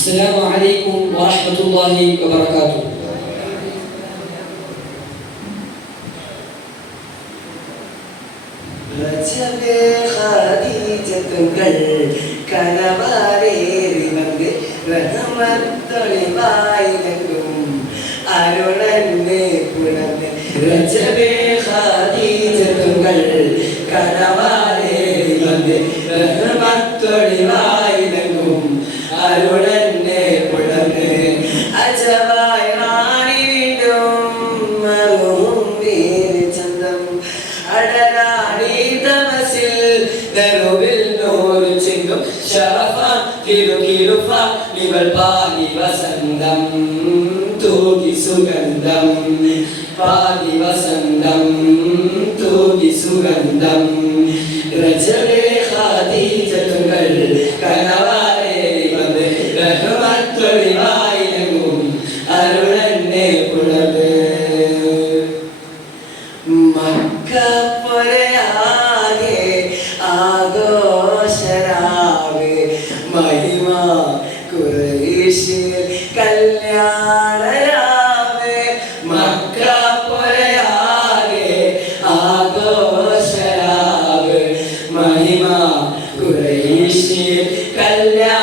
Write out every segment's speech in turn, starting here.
السلام عليكم ورحمة الله وبركاته. രജബേ ഖദീജത്തുകൾ കനവാരേറി വന്ന് റഹ്മത്തൊളിവായിലെങ്കും അരുളന്നെ പുണർന്ന് രജബേ ഖദീജത്തുകൾ കനവാരേറി വന്ന് റഹ്മത്തൊളിവായിലെങ്കും അരുളന്നെ പുണർന്ന് അജവായ റാണി വീണ്ടും മറും വീര് ചന്തം അടരാണി തമസിൽ ദരുവിൽ നൂറ് ചിന്തും ശറഫ കിലുകിലുഫ ഇവൾ പാലി വസന്തം തൂകി സുഗന്ധം പാലി വസന്തം തൂകി സുഗന്ധം രജബേ ഖദീജത്തുകൾ കനവാരേറി വന്ന് റഹ്മത്തൊളിവായിലെങ്കും അരുളന്നെ പുണർന്ന് മക്കപ്പുരയാകെ ആഘോഷരാവ് മഹിമ ഖുറൈശിൽ കല്യാണരാവ് മക്കപ്പുരയാകെ ആഘോഷരാവ് മഹിമ ഖുറൈശിൽ കല്യാണരാവ്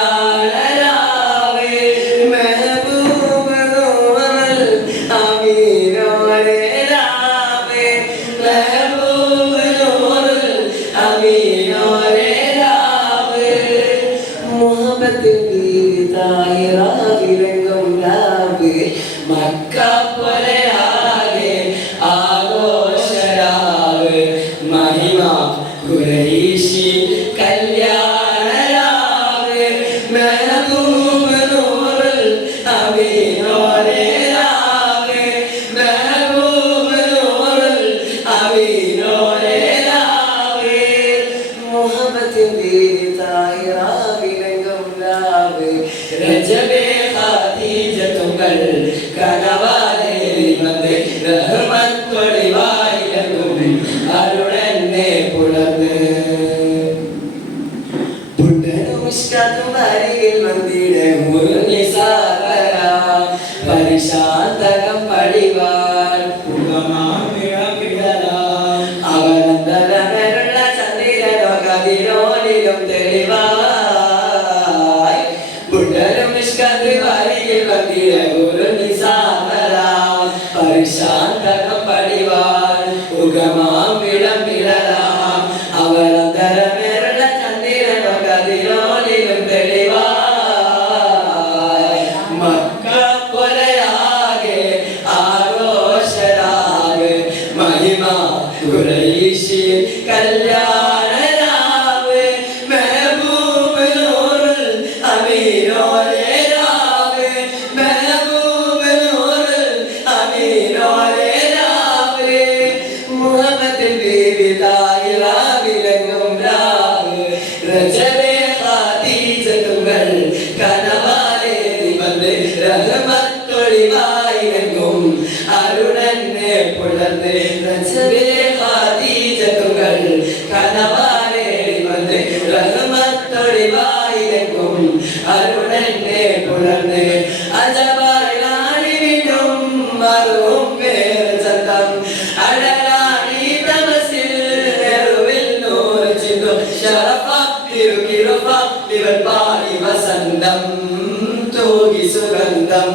മെഹബൂബ് നൂറൽ അമീനോരെ മക്കപ്പുരയാകെ ആഘോഷരാവ് മഹിമ ഖുറൈശി കല്യാണരാവ് മെഹബൂബ് നൂറുൽ അമീനോരെ രാവ് മെഹബൂബ് നൂറുൽ അമീനോരെ രാവ് മുഹമ്മദിൻ ബീവി താഹിറ വിലങ്കം രാവ് രജബേ ഖദീജത്തുകൾ കനവാരേറി വന്ന് റഹ്മത്തൊളിവായിലെങ്കും അരുളന്നെ പുണർന്ന് പുണ്ടനും ഇഷ്കത്തും അരികിൽ വന്നിടെ മുറുനിസാകര പരിശാന്തകം പടിവാൾ അവനന്തരമുള്ള ചന്ദ്രനോ കതിരോലിലും തെളിവായി പുണ്ടനും ഇഷ്കത്തും അരികിൽ വന്നിടെ മുറുനിസാകര പരിശാന്തകം പടിവാൾ ഉഗമാം വിളംബിളരാം അവനന്തരമുള്ള ചന്ദ്രനോ കതിരോലിലും തെളിവായി മക്കപ്പുരയാകെ ആഘോഷരാവ് മഹിമ ഖുറൈശി കല്യാണരാവ് മെഹബൂബ് നൂറുൽ അമീനോരെ രാവ് മെഹബൂബ് നൂറുൽ അമീനോരെ രാവ് മുഹമ്മദ് ബീവി താഹിറ വിലങ്ങും രാവ് രജബേ ഖദീജത്തുകൾ കനവാരേറി വന്ന് റഹ്മത്തൊളിവായിലെങ്കും അരുളന്നെ പുണർന്ന് രജബേ ഖദീജത്തുകൾ കനവാരേറി വന്ന് റഹ്മത്തൊളിവായിലെങ്കും അരുളന്നെ പുണർന്ന് അജബായ റാണി വീണ്ടും മറും വേർ ചന്തം അടരാണി തമസിൽ ദരുവിൽ നൂറ് ചിന്തും ശറഫ കിലുകിലുഫ ഇവൾ പാലി വസന്തം തൂകി സുഗന്ധം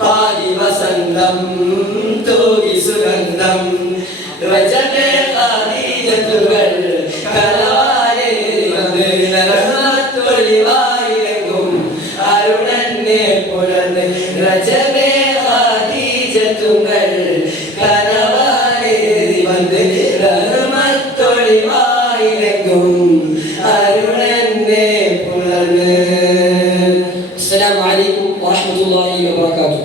പാലി വസന്തം തൂകി സുഗന്ധം രജബേ ഖദീജത്തുകൾ കനവാരേറി വന്ന് റഹ്മത്തൊളിവായിലെങ്കും അരുളന്നെ പുണർന്ന് രജബേ ഖദീജത്തുകൾ കനവാരേറി വന്ന് റഹ്മത്തൊളിവായിലെങ്കും അരുളന്നെ പുണർന്ന്. السلام عليكم ورحمة الله وبركاته.